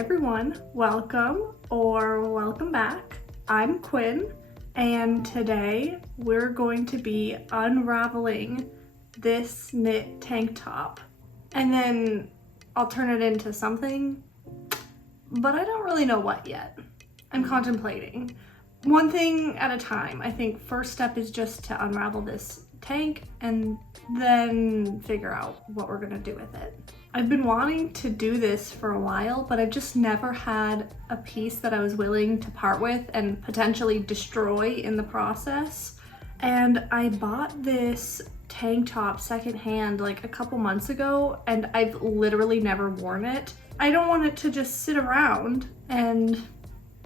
everyone, welcome or welcome back. I'm Quinn, and today we're going to be unraveling this knit tank top. And then I'll turn it into something, but I don't really know what yet. I'm contemplating. One thing at a time. I think first step is just to unravel this tank and then figure out what we're gonna do with it. I've been wanting to do this for a while, but I've just never had a piece that I was willing to part with and potentially destroy in the process. And I bought this tank top secondhand like a couple months ago, and I've literally never worn it. I don't want it to just sit around and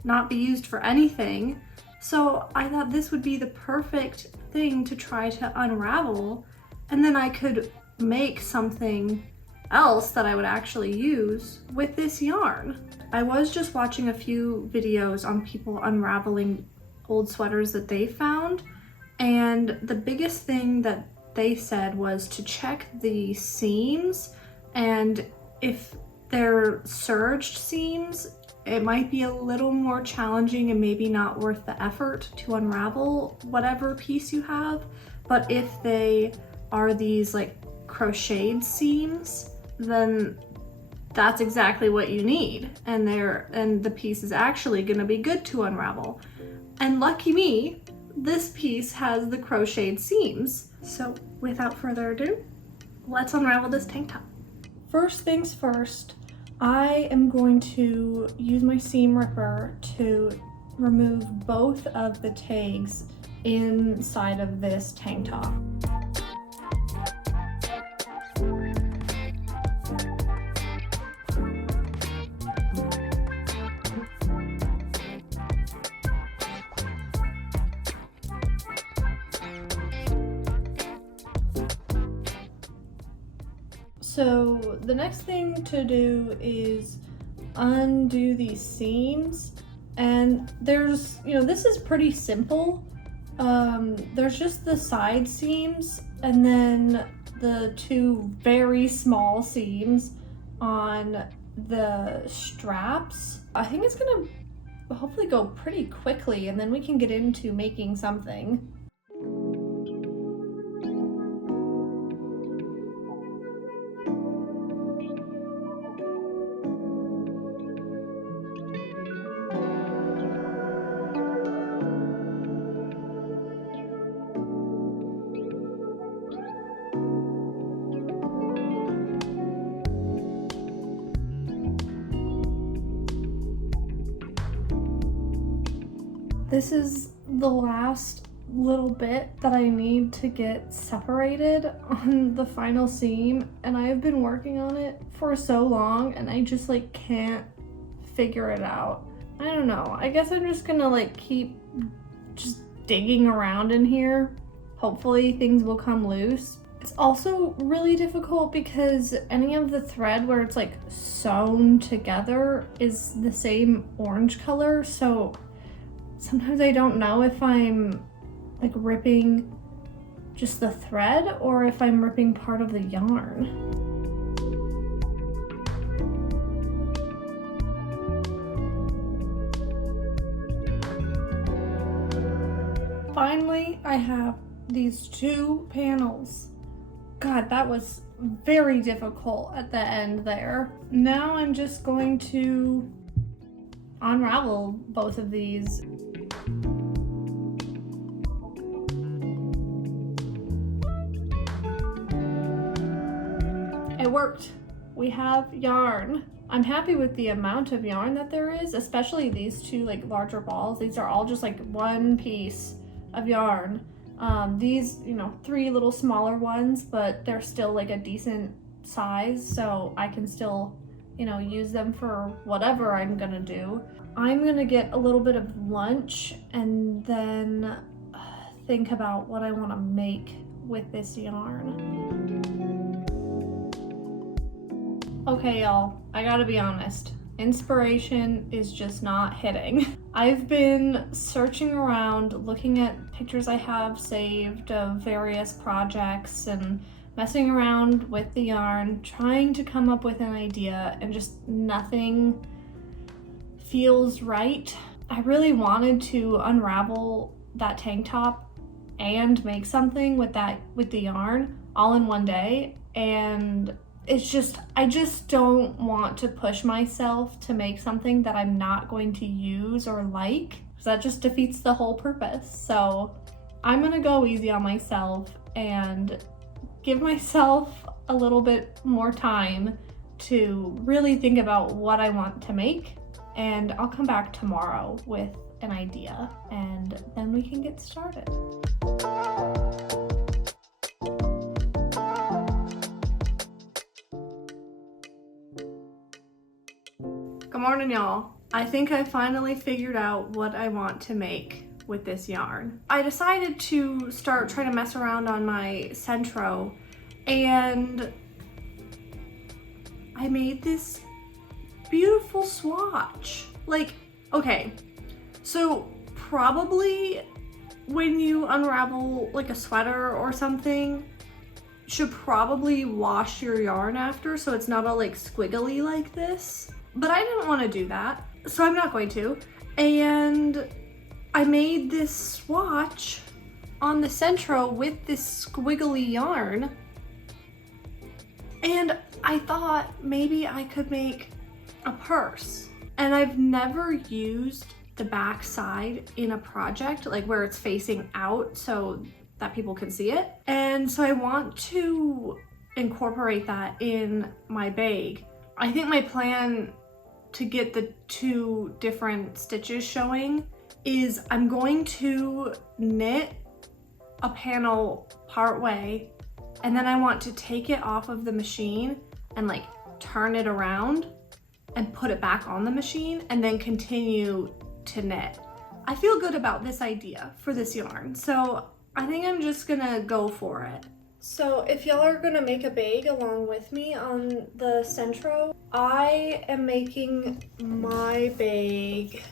not be used for anything. So I thought this would be the perfect thing to try to unravel, and then I could make something else that I would actually use with this yarn. I was just watching a few videos on people unraveling old sweaters that they found, and the biggest thing that they said was to check the seams, and if they're serged seams, it might be a little more challenging and maybe not worth the effort to unravel whatever piece you have. But if they are these like crocheted seams, then that's exactly what you need, and the piece is actually gonna be good to unravel. And lucky me, this piece has the crocheted seams. So without further ado, let's unravel this tank top. First things first, I am going to use my seam ripper to remove both of the tags inside of this tank top. So the next thing to do is undo these seams, and there's, this is pretty simple. There's just the side seams and then the two very small seams on the straps. I think it's gonna hopefully go pretty quickly, and then we can get into making something. This is the last little bit that I need to get separated on the final seam, and I have been working on it for so long and I just can't figure it out. I don't know. I guess I'm just gonna keep just digging around in here. Hopefully things will come loose. It's also really difficult because any of the thread where it's sewn together is the same orange color, so sometimes I don't know if I'm ripping just the thread or if I'm ripping part of the yarn. Finally, I have these two panels. God, that was very difficult at the end there. Now I'm just going to unravel both of these. It worked. We have yarn. I'm happy with the amount of yarn that there is, especially these two larger balls. These are all just one piece of yarn. These, three little smaller ones, but they're still a decent size, so I can still, use them for whatever I'm gonna do. I'm gonna get a little bit of lunch and then think about what I want to make with this yarn. Okay, y'all, I gotta be honest. Inspiration is just not hitting. I've been searching around, looking at pictures I have saved of various projects and messing around with the yarn, trying to come up with an idea, and just nothing feels right. I really wanted to unravel that tank top and make something with the yarn all in one day, and I just don't want to push myself to make something that I'm not going to use or like, because that just defeats the whole purpose. So I'm gonna go easy on myself and give myself a little bit more time to really think about what I want to make, and I'll come back tomorrow with an idea and then we can get started. Good morning, y'all. I think I finally figured out what I want to make with this yarn. I decided to start trying to mess around on my sentro, and I made this beautiful swatch. Like, okay, so probably when you unravel like a sweater or something, you should probably wash your yarn after so it's not all like squiggly like this. But I didn't want to do that, so I'm not going to. And I made this swatch on the sentro with this squiggly yarn. And I thought maybe I could make a purse. And I've never used the back side in a project, like where it's facing out so that people can see it. And so I want to incorporate that in my bag. I think my plan to get the two different stitches showing is I'm going to knit a panel part way, and then I want to take it off of the machine and like turn it around and put it back on the machine and then continue to knit. I feel good about this idea for this yarn, so I think I'm just gonna go for it. So if y'all are gonna make a bag along with me on the sentro, I am making my bag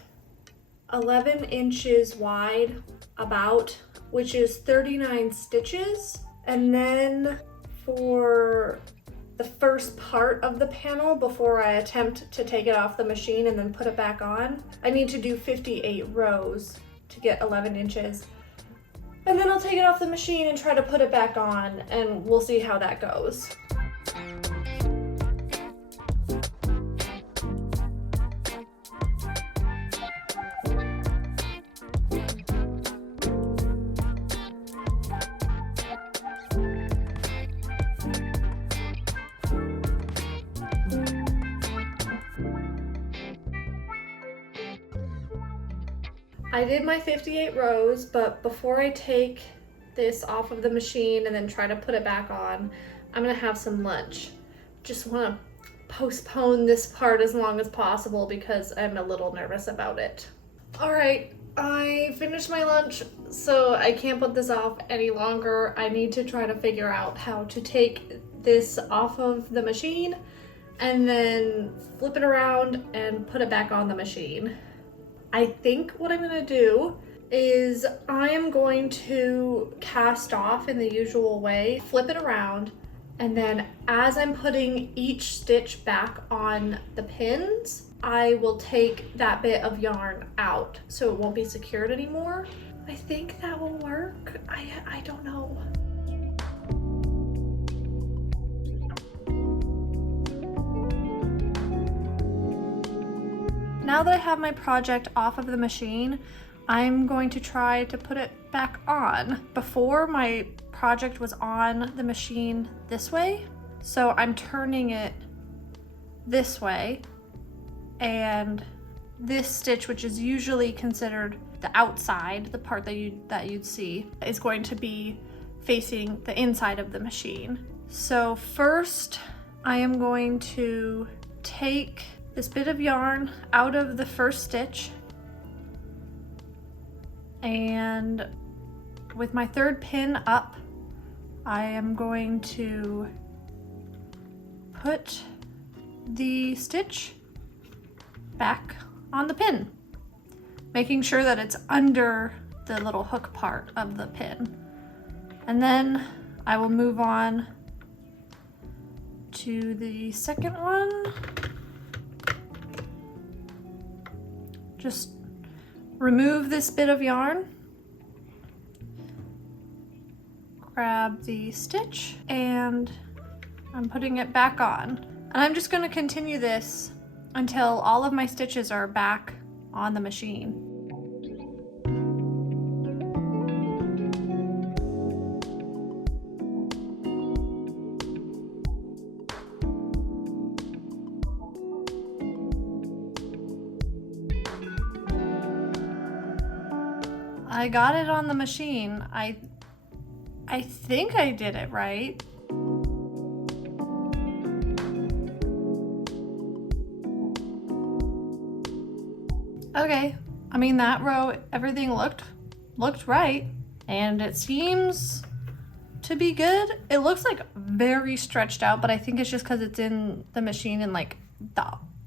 11 inches wide about, which is 39 stitches. And then for the first part of the panel, before I attempt to take it off the machine and then put it back on, I need to do 58 rows to get 11 inches. And then I'll take it off the machine and try to put it back on, and we'll see how that goes. I did my 58 rows, but before I take this off of the machine and then try to put it back on, I'm gonna have some lunch. Just wanna postpone this part as long as possible because I'm a little nervous about it. All right, I finished my lunch, so I can't put this off any longer. I need to try to figure out how to take this off of the machine and then flip it around and put it back on the machine. I think what I'm gonna do is I am going to cast off in the usual way, flip it around, and then as I'm putting each stitch back on the pins, I will take that bit of yarn out so it won't be secured anymore. I think that will work. I don't know. Now that I have my project off of the machine, I'm going to try to put it back on. Before, my project was on the machine this way, so I'm turning it this way, and this stitch, which is usually considered the outside, the part that you'd see, is going to be facing the inside of the machine. So first, I am going to take this bit of yarn out of the first stitch, and with my third pin up, I am going to put the stitch back on the pin, making sure that it's under the little hook part of the pin. And then I will move on to the second one. just remove this bit of yarn, grab the stitch, and I'm putting it back on. And I'm just going to continue this until all of my stitches are back on the machine. I got it on the machine. I think I did it right. Okay, I mean that row, everything looked right, and it seems to be good. It looks like very stretched out, but I think it's just because it's in the machine in like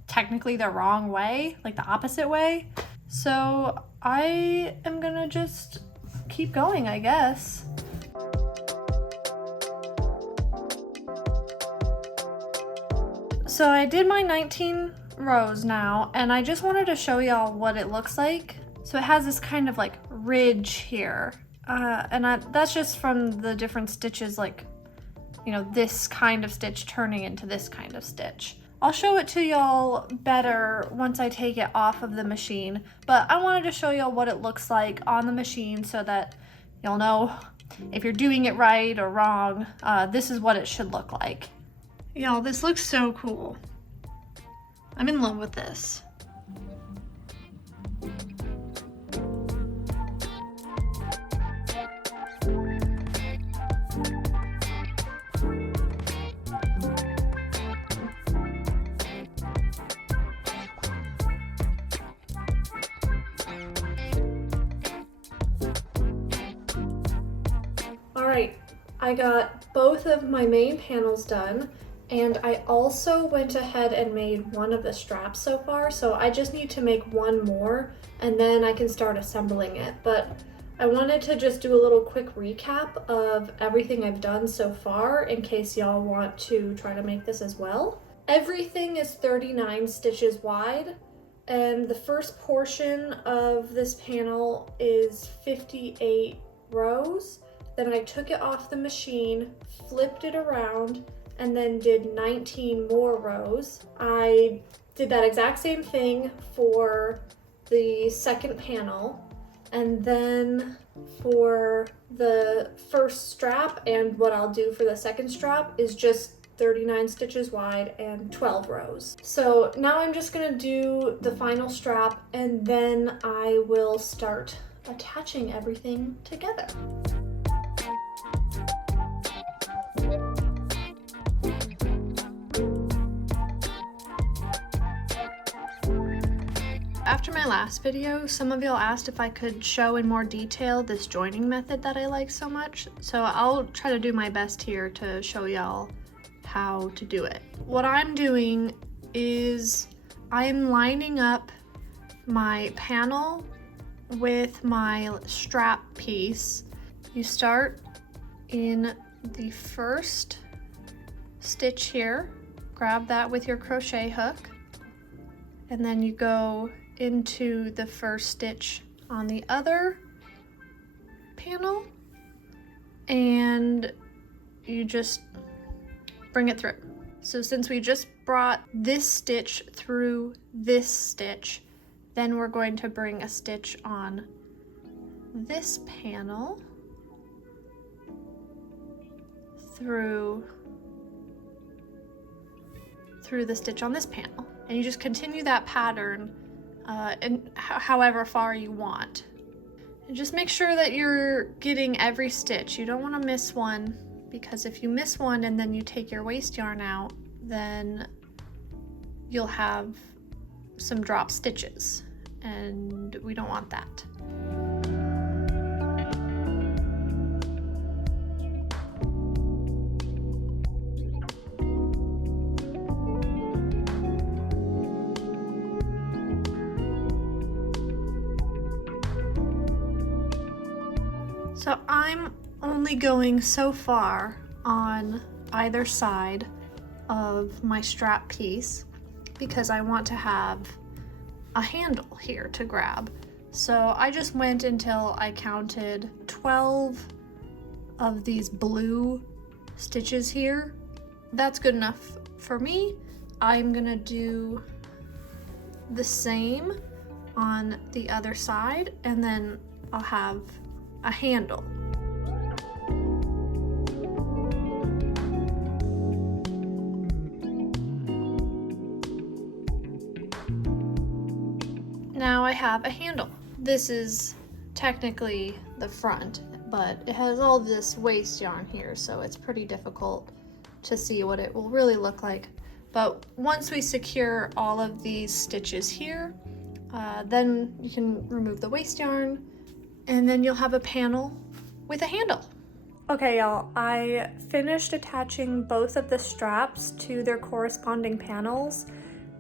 technically the wrong way, like the opposite way. So I am gonna just keep going, I guess. So I did my 19 rows now, and I just wanted to show y'all what it looks like. So it has this kind of like ridge here, and that's just from the different stitches, like, you know, this kind of stitch turning into this kind of stitch. I'll show it to y'all better once I take it off of the machine, but I wanted to show y'all what it looks like on the machine so that you'll know if you're doing it right or wrong. This is what it should look like. Y'all, this looks so cool. I'm in love with this. Alright, I got both of my main panels done, and I also went ahead and made one of the straps so far, so I just need to make one more and then I can start assembling it. But I wanted to just do a little quick recap of everything I've done so far in case y'all want to try to make this as well. Everything is 39 stitches wide, and the first portion of this panel is 58 rows. Then I took it off the machine, flipped it around, and then did 19 more rows. I did that exact same thing for the second panel, and then for the first strap, and what I'll do for the second strap is just 39 stitches wide and 12 rows. So now I'm just gonna do the final strap, and then I will start attaching everything together. After my last video, some of y'all asked if I could show in more detail this joining method that I like so much, so I'll try to do my best here to show y'all how to do it. What I'm doing is I'm lining up my panel with my strap piece. You start in the first stitch here, grab that with your crochet hook, and then you go into the first stitch on the other panel, and you just bring it through. So since we just brought this stitch through this stitch, then we're going to bring a stitch on this panel through the stitch on this panel, and you just continue that pattern and however far you want. And just make sure that you're getting every stitch. You don't want to miss one, because if you miss one and then you take your waste yarn out, then you'll have some drop stitches, and we don't want that. So I'm only going so far on either side of my strap piece because I want to have a handle here to grab. So I just went until I counted 12 of these blue stitches here. That's good enough for me. I'm gonna do the same on the other side, and then I'll have a handle. Now I have a handle. This is technically the front, but it has all this waste yarn here, so it's pretty difficult to see what it will really look like. But once we secure all of these stitches here, then you can remove the waste yarn, and then you'll have a panel with a handle. Okay, y'all, I finished attaching both of the straps to their corresponding panels,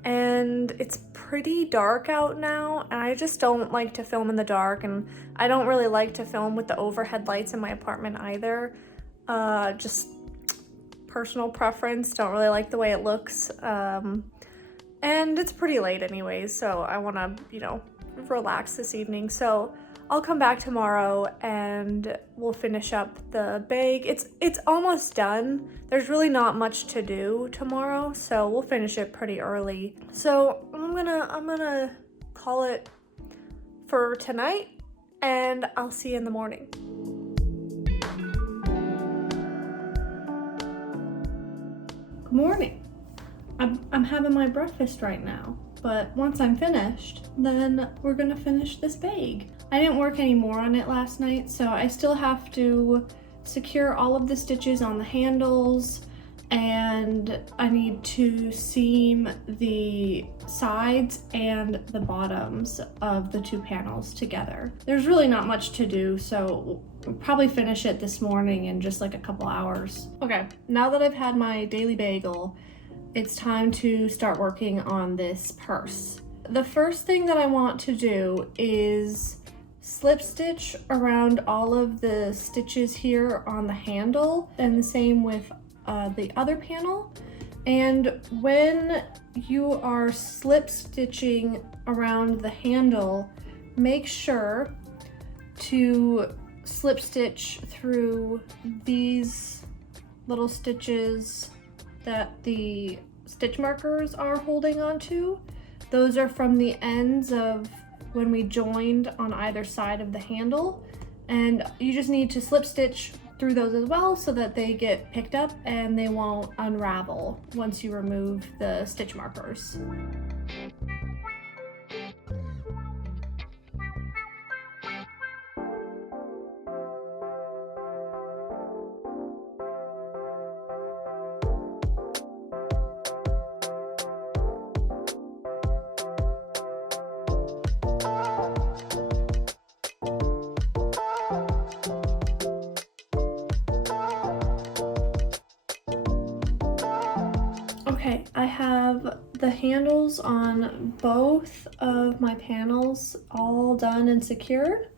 and it's pretty dark out now, and I just don't like to film in the dark, and I don't really like to film with the overhead lights in my apartment either. Just personal preference, don't really like the way it looks, and it's pretty late anyways, so I want to, you know, relax this evening. So I'll come back tomorrow and we'll finish up the bag. It's almost done. There's really not much to do tomorrow, so we'll finish it pretty early. So I'm gonna call it for tonight, and I'll see you in the morning. Good morning. I'm having my breakfast right now, but once I'm finished, then we're gonna finish this bag. I didn't work any more on it last night, so I still have to secure all of the stitches on the handles, and I need to seam the sides and the bottoms of the two panels together. There's really not much to do, so we'll probably finish it this morning in just like a couple hours. Okay, now that I've had my daily bagel, it's time to start working on this purse. The first thing that I want to do is slip stitch around all of the stitches here on the handle, and the same with the other panel. And when you are slip stitching around the handle, make sure to slip stitch through these little stitches that the stitch markers are holding onto. Those are from the ends of when we joined on either side of the handle, and you just need to slip stitch through those as well so that they get picked up and they won't unravel once you remove the stitch markers. Okay, I have the handles on both of my panels all done and secured.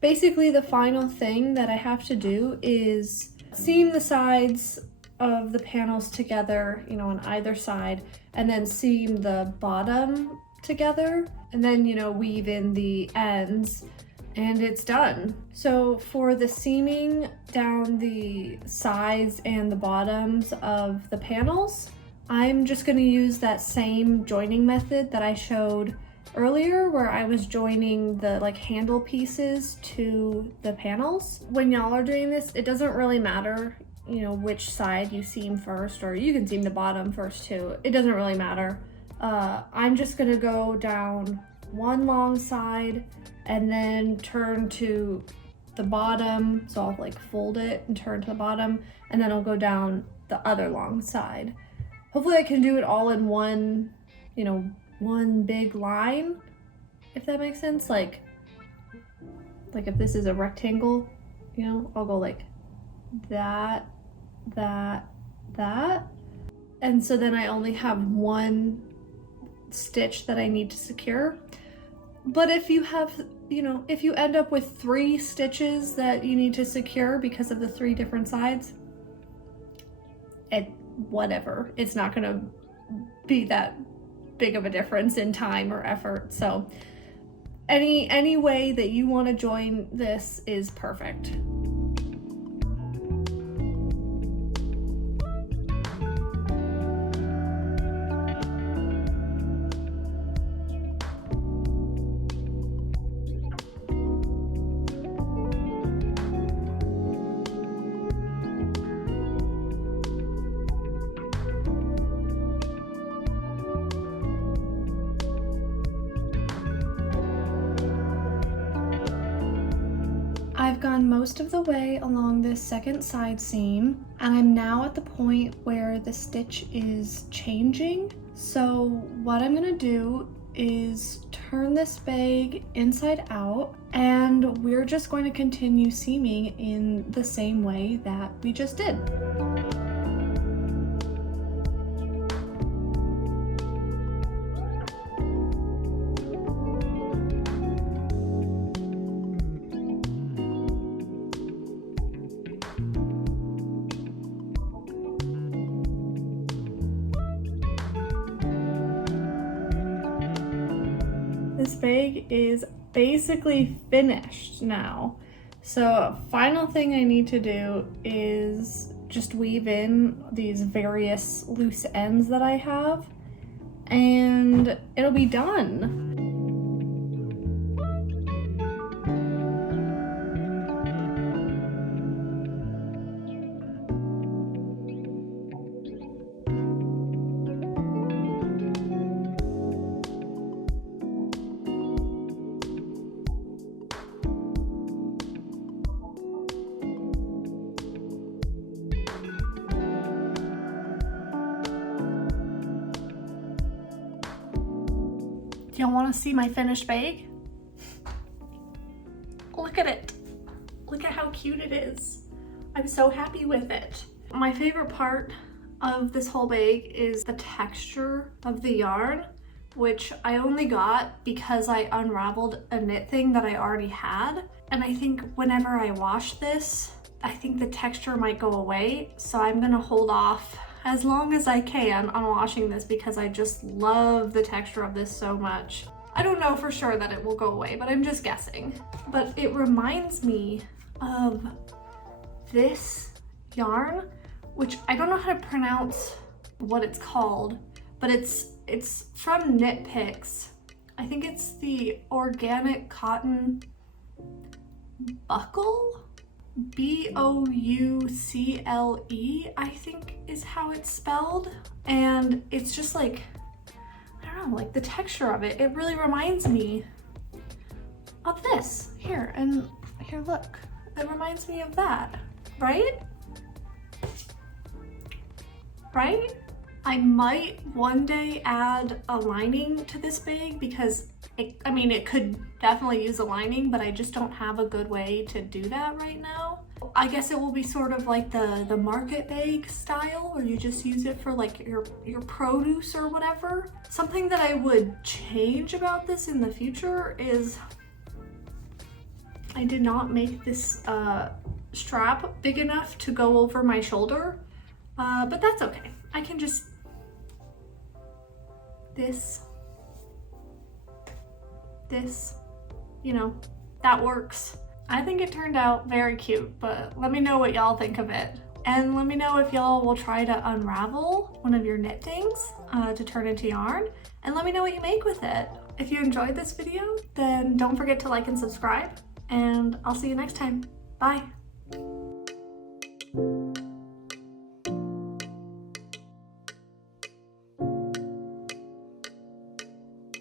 Basically, the final thing that I have to do is seam the sides of the panels together, you know, on either side, and then seam the bottom together, and then, you know, weave in the ends, and it's done. So for the seaming down the sides and the bottoms of the panels, I'm just going to use that same joining method that I showed earlier, where I was joining the like handle pieces to the panels. When y'all are doing this, it doesn't really matter, you know, which side you seam first, or you can seam the bottom first too. It doesn't really matter. I'm just going to go down one long side and then turn to the bottom. So I'll like fold it and turn to the bottom, and then I'll go down the other long side. Hopefully I can do it all in one, you know, one big line, if that makes sense. Like if this is a rectangle, you know, I'll go like that, that, that. And so then I only have one stitch that I need to secure. But if you have, you know, if you end up with 3 stitches that you need to secure because of the 3 different sides, whatever, it's not gonna be that big of a difference in time or effort. So any way that you want to join this is perfect. I've gone most of the way along this second side seam, and I'm now at the point where the stitch is changing. So what I'm gonna do is turn this bag inside out, and we're just going to continue seaming in the same way that we just did. This bag is basically finished now. So final thing I need to do is just weave in these various loose ends that I have, and it'll be done. Do y'all want to see my finished bag? Look at it. Look at how cute it is. I'm so happy with it. My favorite part of this whole bag is the texture of the yarn, which I only got because I unraveled a knit thing that I already had. And I think whenever I wash this, I think the texture might go away. So I'm gonna hold off as long as I can on washing this because I just love the texture of this so much. I don't know for sure that it will go away, but I'm just guessing. But it reminds me of this yarn, which I don't know how to pronounce what it's called, but it's from Knit Picks. I think it's the Organic Cotton Buckle? B-O-U-C-L-E, I think is how it's spelled. And it's just like, I don't know, like the texture of it, it really reminds me of this. Here, and here, look. It reminds me of that, right? Right? I might one day add a lining to this bag because it could definitely use a lining, but I just don't have a good way to do that right now. I guess it will be sort of like the market bag style, where you just use it for like your produce or whatever. Something that I would change about this in the future is I did not make this strap big enough to go over my shoulder, but that's okay. I can just, this, you know, that works. I think it turned out very cute, but let me know what y'all think of it. And let me know if y'all will try to unravel one of your knit things to turn into yarn, and let me know what you make with it. If you enjoyed this video, then don't forget to like and subscribe, and I'll see you next time. Bye.